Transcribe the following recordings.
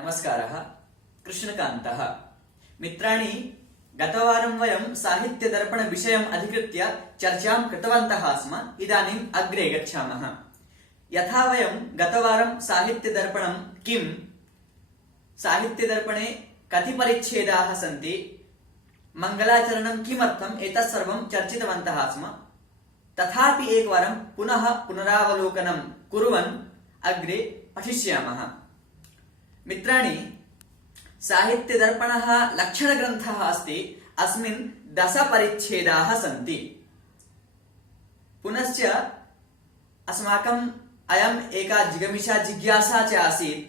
नमस्कारः कृष्णकान्तः। मित्राणि, गतवारं वयं साहित्यदर्पणविषयम् अधिकृत्य चर्चां कृतवन्तः स्म। इदानीम् अग्रे गच्छामः। यथा वयं गतवारं साहित्यदर्पणं किं, साहित्यदर्पणे कति परिच्छेदाः सन्ति, मङ्गलाचरणं किमर्थम्, एतत् सर्वं चर्चितवन्तः स्म। तथापि एकवारं पुनः पुनरावलोकनं कुर्वन् अग्रे पठिष्यामः। मित्राणि, साहित्यदर्पणः लक्षणग्रन्थः अस्ति। अस्मिन् 10 परिच्छेदाः सन्ति। पुनश्च अस्माकम् अयम् एका जिगमिषा जिज्ञासा च आसीत्।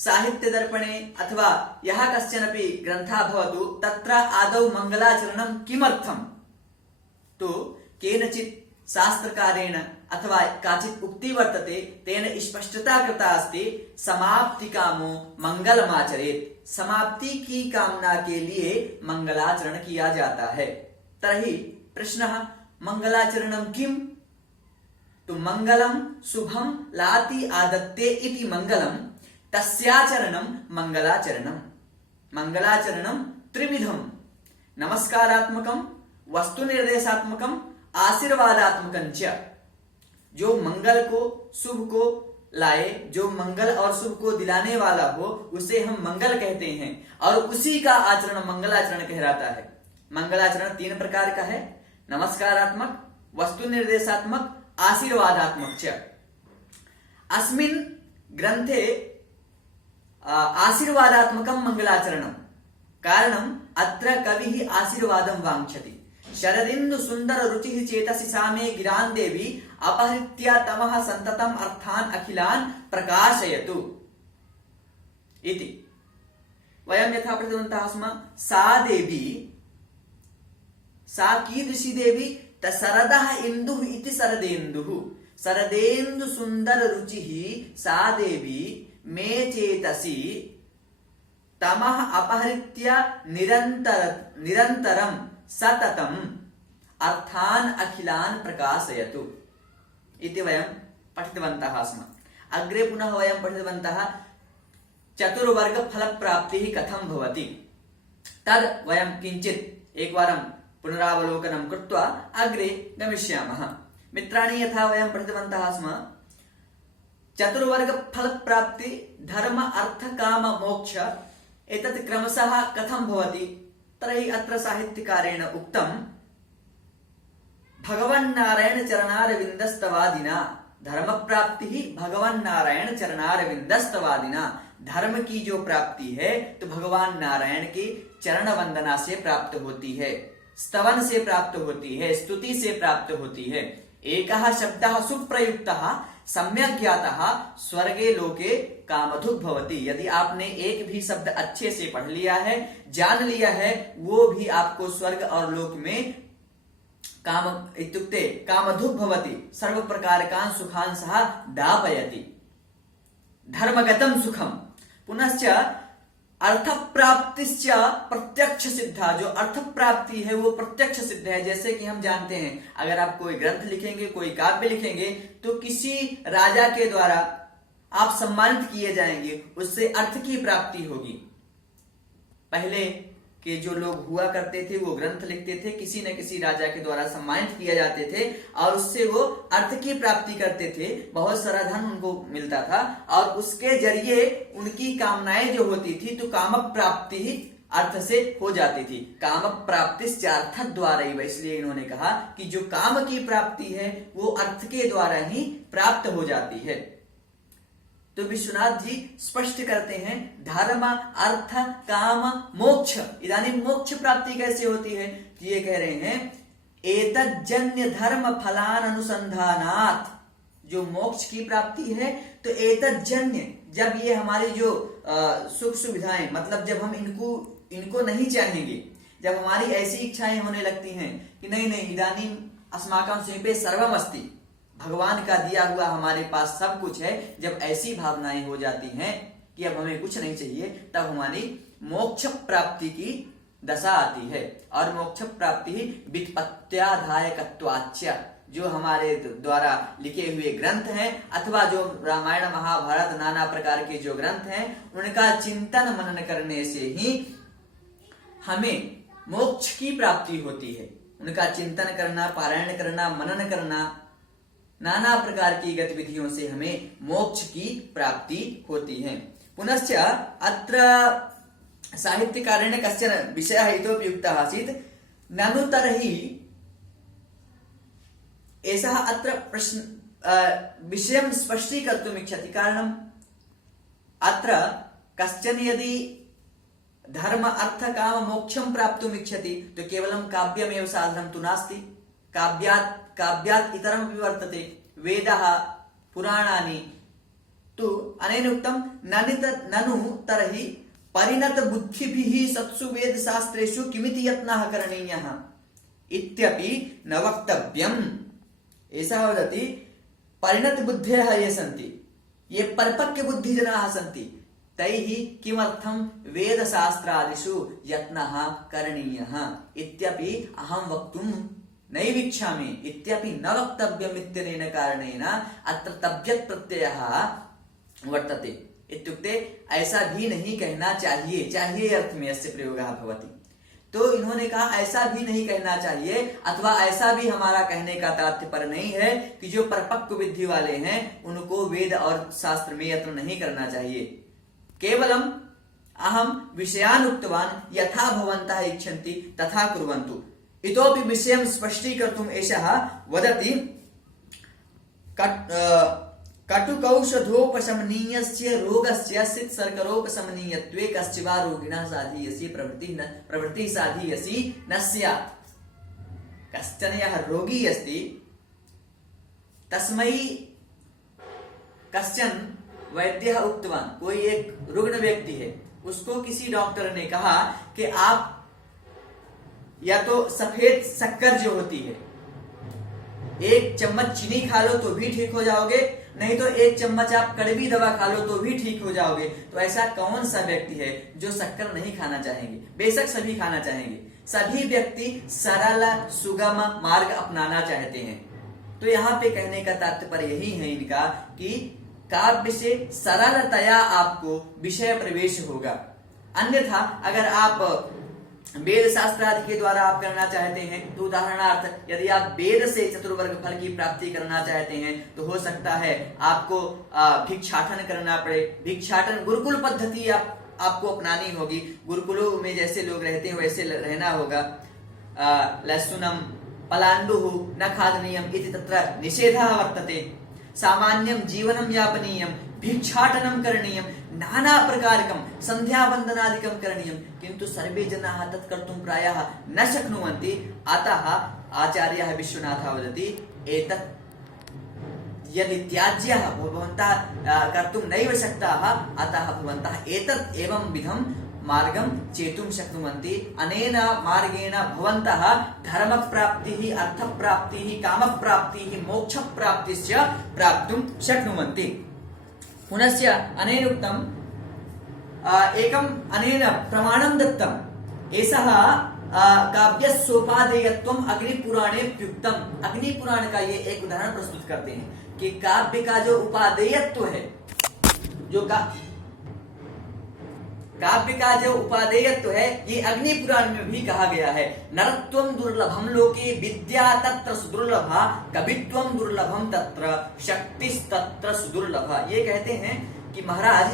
साहित्यदर्पणे अथवा यः कश्चनपि ग्रन्थः भवतु, तत्र आदौ मङ्गलाचरणं किमर्थं तु केनचित् शास्त्रकारेण अथवा काचित् उक्ति वर्तते, तेन स्पष्टता कृता अस्ति, समाप्ति कामो मंगलमाचरेत्। समाप्ति की कामना के लिए मंगलाचरण किया जाता है। तर्हि प्रश्नः, मंगलाचरणं किम्? तो मंगलम शुभम लाति आदत्ते इति मंगलम, तस्याचरणं मंगलाचरणम्। मंगलाचरणं त्रिविधम्: नमस्कारात्मकं, वस्तुनिर्देशात्मकं, आशीर्वादात्मकं च। जो मंगल को, शुभ को लाए, जो मंगल और शुभ को दिलाने वाला हो, उसे हम मंगल कहते हैं और उसी का आचरण मंगलाचरण कहलाता है। मंगलाचरण 3 प्रकार का है: नमस्कारात्मक, वस्तु निर्देशात्मक, आशीर्वादात्मक च। अस्मिन् ग्रन्थे आशीर्वादात्मकं मंगलाचरणं। कारणम् अत्र कविः आशीर्वादं वाञ्छति। शरदिन्दु सुंदर रुचिः चेतसि सा मे गिरान् देवी, अपहृत्य तमः सन्ततम् अर्थान् अखिलान् प्रकाशयतु इति। वयं यथा पठितवन्तः स्म, सा देवी, सा कीदृशी देवी? शरदः इन्दुः इति शरदेन्दुः। शरदेन्दु सुंदर रुचिः सा देवी मे चेतसि तमः अपहृत्य निरन्तरं सततम् अर्थान् अखिलान् प्रकाशयतु इति वयं पठितवन्तः स्म। अग्रे पुनः वयं पठितवन्तः चतुर्वर्ग फलप्राप्तिः कथं भवति। तद् वयं किञ्चित् एकवारं पुनरावलोकनं कृत्वा अग्रे गमिष्यामः। मित्राणि, यथा वयं पठितवन्तः स्म, चतुर्वर्ग फलप्राप्ति धर्म अर्थ काम मोक्ष, एतत् क्रमशः कथं भवति? तर्हि अत्र साहित्यकारेण उक्तं, भगवन्नारायण चरणारविन्दस्तवादिना। धर्म प्राप्ति भगवन्नारायण चरणारविन्दस्तवादिना। धर्म की जो प्राप्ति है तो भगवान नारायण के चरण वंदना से प्राप्त होती है, स्तवन से प्राप्त होती है, स्तुति से प्राप्त होती है। एकः शब्दः सुप्रयुक्तः सम्यक् ज्ञातः स्वर्गे लोके कामधुक् भवति। यदि आपने एक भी शब्द अच्छे से पढ़ लिया है, जान लिया है, वो भी आपको स्वर्ग और लोक में काम इत्युक्ते कामधुक् भवति, सर्व प्रकारकान् सुखान् सः दापयति। धर्मगतं सुखम। पुनश्च अर्थ प्राप्तिश्च प्रत्यक्ष सिद्धा। जो अर्थ प्राप्ति है वो प्रत्यक्ष सिद्ध है। जैसे कि हम जानते हैं, अगर आप कोई ग्रंथ लिखेंगे, कोई काव्य लिखेंगे, तो किसी राजा के द्वारा आप सम्मानित किए जाएंगे, उससे अर्थ की प्राप्ति होगी। पहले के जो लोग हुआ करते थे वो ग्रंथ लिखते थे, किसी न किसी राजा के द्वारा सम्मानित किए जाते थे और उससे वो अर्थ की प्राप्ति करते थे। बहुत सारा धन उनको मिलता था और उसके जरिए उनकी कामनाएं जो होती थी, तो काम प्राप्ति ही अर्थ से हो जाती थी। काम प्राप्तिश्च अर्थद्वारैव। इसलिए इन्होंने कहा कि जो काम की प्राप्ति है वो अर्थ के द्वारा ही प्राप्त हो जाती है। तो विश्वनाथ जी स्पष्ट करते हैं, धर्म अर्थ काम मोक्ष। इदानीं मोक्ष प्राप्ति कैसे होती है? ये कह रहे हैं, एतज्जन्य धर्म फलान अनुसंधानात्। जो मोक्ष की प्राप्ति है तो एतज्जन्य, जब ये हमारी जो सुख सुविधाएं, मतलब जब हम इनको नहीं चाहेंगे, जब हमारी ऐसी इच्छाएं होने लगती हैं कि नहीं नहीं, इदानीं अस्माकं समीपे सर्वम् अस्ति, भगवान का दिया हुआ हमारे पास सब कुछ है, जब ऐसी भावनाएं हो जाती हैं कि अब हमें कुछ नहीं चाहिए, तब हमारी मोक्ष प्राप्ति की दशा आती है। और मोक्ष प्राप्ति व्युत्पत्त्यादायकत्वाच्च। जो हमारे द्वारा लिखे हुए ग्रंथ हैं अथवा जो रामायण महाभारत नाना प्रकार के जो ग्रंथ हैं उनका चिंतन मनन करने से ही हमें मोक्ष की प्राप्ति होती है। उनका चिंतन करना, पारायण करना, मनन करना, नाना प्रकार की गतिविधियों से हमें मोक्ष की प्राप्ति होती है। पुनश्च अत्र साहित्यकारेण कश्चन विषयः इतोपि उक्तः आसीत्, ननु तर्हि एषः अत्र प्रश्न विषयं स्पष्टीकर्तुम् इच्छति। कारणम् अत्र कश्चन यदि धर्म अर्थ काम मोक्षं प्राप्तुम् इच्छति तो केवलं काव्यमेव साधनं तु नास्ति। काव्यात् इतरमपि वर्तते, वेदः, पुराणानि। तु अनेन उक्तं ननु तर्हि परिणत बुद्धिभिः सत्सु वेद शास्त्रेषु किमिति यत्नः करणीयः इत्यपि न वक्तव्यम्। ऐसा वदति, परिणत बुद्धयः ये सन्ति, ये परिपक्व बुद्धिजनाः सन्ति, तैः किमर्थं वेदशास्त्रादिषु यत्नः करणीयः इत्यपि अहं वक्तुं नैवीक्षामि इत्यपि न वक्तव्यम् इत्यनेन कारणेन अत्र तव्यत् प्रत्ययः वर्तते। इत्युक्ते ऐसा भी नहीं कहना चाहिए, चाहिए अर्थ में अस्य प्रयोगः भवति। तो इन्होंने कहा ऐसा भी नहीं कहना चाहिए, अथवा ऐसा भी हमारा कहने का तात्पर्य नहीं है कि जो परिपक्व बुद्धि वाले हैं उनको वेद और शास्त्र में यत्न नहीं करना चाहिए। केवलम अहम विषयान् उक्तवान्, यथा भवन्तः इच्छन्ति तथा कुर्वन्तु। इतोपि विषयं स्पष्टीकर्तुम् एषः वदति, कटुकौषधोपशमनीयस्य रोगस्य सित्सर्करोपशमनीयत्वे कश्चिवा रोगिणः साधीयसि प्रवृत्तिः साधीयसि न स्यात्। कश्चन यः रोगी अस्ति तस्मै कश्चन वैद्यः उक्तवान्, कोई एक रुग्ण व्यक्ति है, उसको किसी डॉक्टर ने कहा कि आप या तो सफेद शक्कर जो होती है 1 चम्मच चीनी खा लो तो भी ठीक हो जाओगे, नहीं तो 1 चम्मच आप कड़वी दवा खा लो तो भी ठीक हो जाओगे। तो ऐसा कौन सा व्यक्ति है जो शक्कर नहीं खाना चाहेंगे? बेशक सभी खाना चाहेंगे। सभी व्यक्ति सरल सुगम मार्ग अपनाना चाहते हैं। तो यहाँ पे कहने का तात्पर्य यही है इनका कि काव्य से सरलतया आपको विषय प्रवेश होगा। अन्यथा अगर आप वेद शास्त्र आदि के द्वारा आप करना चाहते हैं तो उदाहरणार्थ यदि आप वेद से चतुर्वर्ग फल की प्राप्ति करना चाहते हैं तो हो सकता है आपको भिक्षाटन करना पड़े। भिक्षाटन गुरुकुल पद्धति आपको अपनानी होगी। गुरुकुलों में जैसे लोग रहते हैं वैसे रहना होगा। लसुनम पलाण्डुः न खादनीयम् इति तत्र निषेधः वर्तते। सामान्यं जीवनं यापनीयं, भिक्षाटनं करणीयं, नाना प्रकारकं संध्यावन्दनादिकं करणीयं, किन्तु सर्वे जनाः तत् कर्तुं प्रायः न शक्नुवन्ति। अतः आचार्यः विश्वनाथः वदति, एतत् यदि त्याज्यः भवन्तः कर्तुं नैव शक्ताः, अतः भवन्तः एतत् एवं विधं मार्गं चेतुं शक्नुवन्ति। अनेन मार्गेण भवन्तः धर्मप्राप्तिः, अर्थप्राप्तिः, कामप्राप्तिः, मोक्षप्राप्तिश्च प्राप्तुं शक्नुवन्ति। पुनश्च अनेन उक्तम् एकम् अनेन प्रमाणं दत्तम्। एषः काव्यस्योपादेयत्वम् अग्निपुराणे प्युक्तम्। अग्निपुराण का ये एक उदाहरण प्रस्तुत करते हैं कि काव्य का जो उपादेयत्व है, काव्य का जो उपादेयत्व है, ये अग्नि पुराण में भी कहा गया है। नरत्वं दुर्लभम लोके विद्या तत्र सुदुर्लभा, कवित्वं दुर्लभम तत्र शक्तिस्तत्र सुदुर्लभा। ये कहते हैं कि महाराज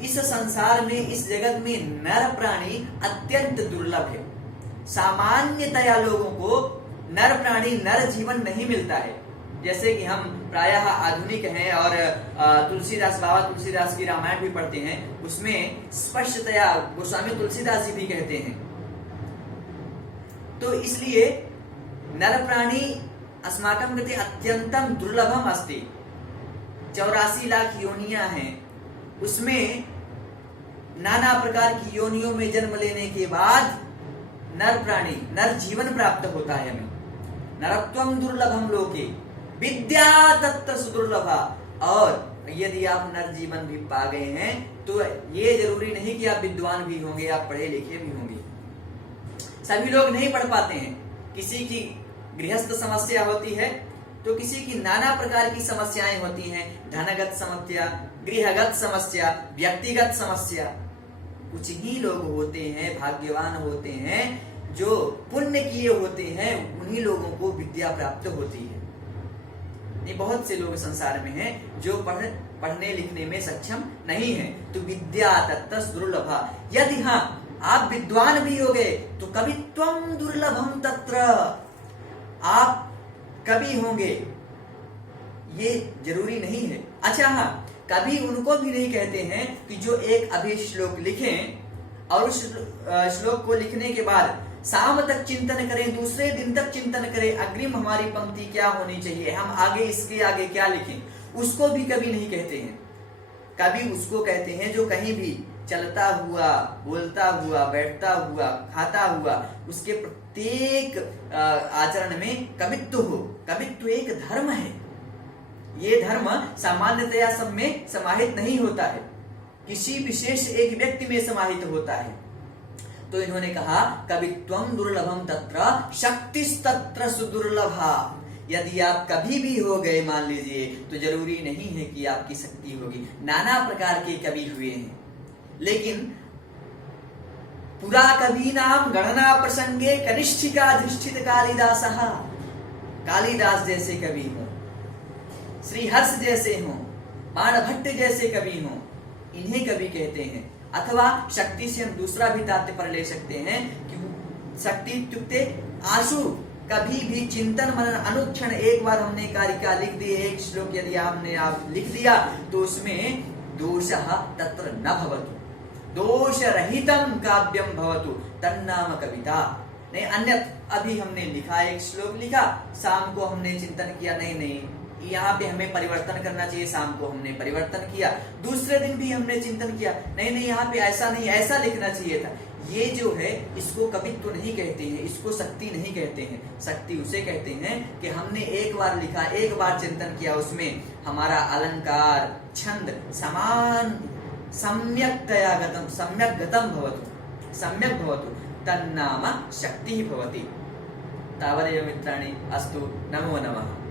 इस संसार में, इस जगत में नर प्राणी अत्यंत दुर्लभ है। सामान्यतया लोगों को नर प्राणी, नर जीवन नहीं मिलता है। जैसे कि हम प्रायः आधुनिक हैं और तुलसीदास, बाबा तुलसीदास की रामायण भी पढ़ते हैं, उसमें स्पष्टतया गोस्वामी तुलसीदास जी भी कहते हैं। तो इसलिए नर प्राणी अस्माकं कृते अत्यंतम दुर्लभम अस्ति। 84 लाख योनियां हैं, उसमें नाना प्रकार की योनियों में जन्म लेने के बाद नर प्राणी, नर जीवन प्राप्त होता है हमें। नरत्वं दुर्लभम लोके विद्या तत्र सुदुर्लभा। और यदि आप नर जीवन भी पा गए हैं तो ये जरूरी नहीं कि आप विद्वान भी होंगे, आप पढ़े लिखे भी होंगे। सभी लोग नहीं पढ़ पाते हैं। किसी की गृहस्थ समस्या होती है, तो किसी की नाना प्रकार की समस्याएं होती हैं, धनगत समस्या, गृहगत समस्या, व्यक्तिगत समस्या। कुछ ही लोग होते हैं, भाग्यवान होते हैं, जो पुण्य किए होते हैं, उन्हीं लोगों को विद्या प्राप्त होती है। ये बहुत से लोग संसार में हैं जो पढ़ने लिखने में सक्षम नहीं है। तो विद्या तत्तस दुर्लभा, यदि हाँ आप विद्वान भी हो गए तो कवित्वम दुर्लभम तत्र, आप कवि होंगे ये जरूरी नहीं है। अच्छा हाँ, कभी उनको भी नहीं कहते हैं कि जो एक अभी श्लोक लिखें और उस श्लोक को लिखने के बाद शाम तक चिंतन करें, दूसरे दिन तक चिंतन करें, अग्रिम हमारी पंक्ति क्या होनी चाहिए, हम आगे इसके आगे क्या लिखें, उसको भी कभी नहीं कहते हैं। कभी उसको कहते हैं जो कहीं भी चलता हुआ, बोलता हुआ, बैठता हुआ, खाता हुआ, उसके प्रत्येक आचरण में कवित्व हो। कवित्व एक धर्म है। ये धर्म सामान्यतया सब में समाहित नहीं होता है, किसी विशेष एक व्यक्ति में समाहित होता है। तो इन्होंने कहा कवित्वम दुर्लभम तत्र शक्तिस्तत्र सुदुर्लभा। यदि आप कभी भी हो गए मान लीजिए, तो जरूरी नहीं है कि आपकी शक्ति होगी। नाना प्रकार के कवि हुए हैं, लेकिन पुरा कवि नाम गणना प्रसंगे कनिष्ठिकाधिष्ठित कालिदासः, कालिदास जैसे कवि हो, श्रीहर्ष जैसे हो, बाणभट्ट जैसे कवि हो, इन्हें कवि कहते हैं। अथवा शक्ति से हम दूसरा भी तात्पर्य ले सकते हैं कि शक्ति इत्युक्ते आशु, कभी भी चिंतन मनन अनुक्षण, एक बार हमने कारिका लिख दी, एक श्लोक यदि आपने आप लिख दिया तो उसमें दोषः तत्र न भवतु, दोष रहितम काव्यम भवतु तन्नाम कविता। नहीं अन्य अभी हमने लिखा, एक श्लोक लिखा, शाम को हमने चिंतन किया, नहीं यहाँ पे हमें परिवर्तन करना चाहिए, शाम को हमने परिवर्तन किया, दूसरे दिन भी हमने चिंतन किया, नहीं यहाँ पे ऐसा नहीं, ऐसा लिखना चाहिए था। ये जो है इसको कवित्व नहीं कहते हैं, इसको शक्ति नहीं कहते हैं। शक्ति उसे कहते हैं कि हमने एक बार लिखा, एक बार चिंतन किया, उसमें हमारा अलंकार छंद समान सम्यक्तया गतम, सम्यक गतम भवतु, सम्यक भवतु तन्नाम शक्ति भवति। तावदेव मित्राणि, अस्तु, नमो नमः।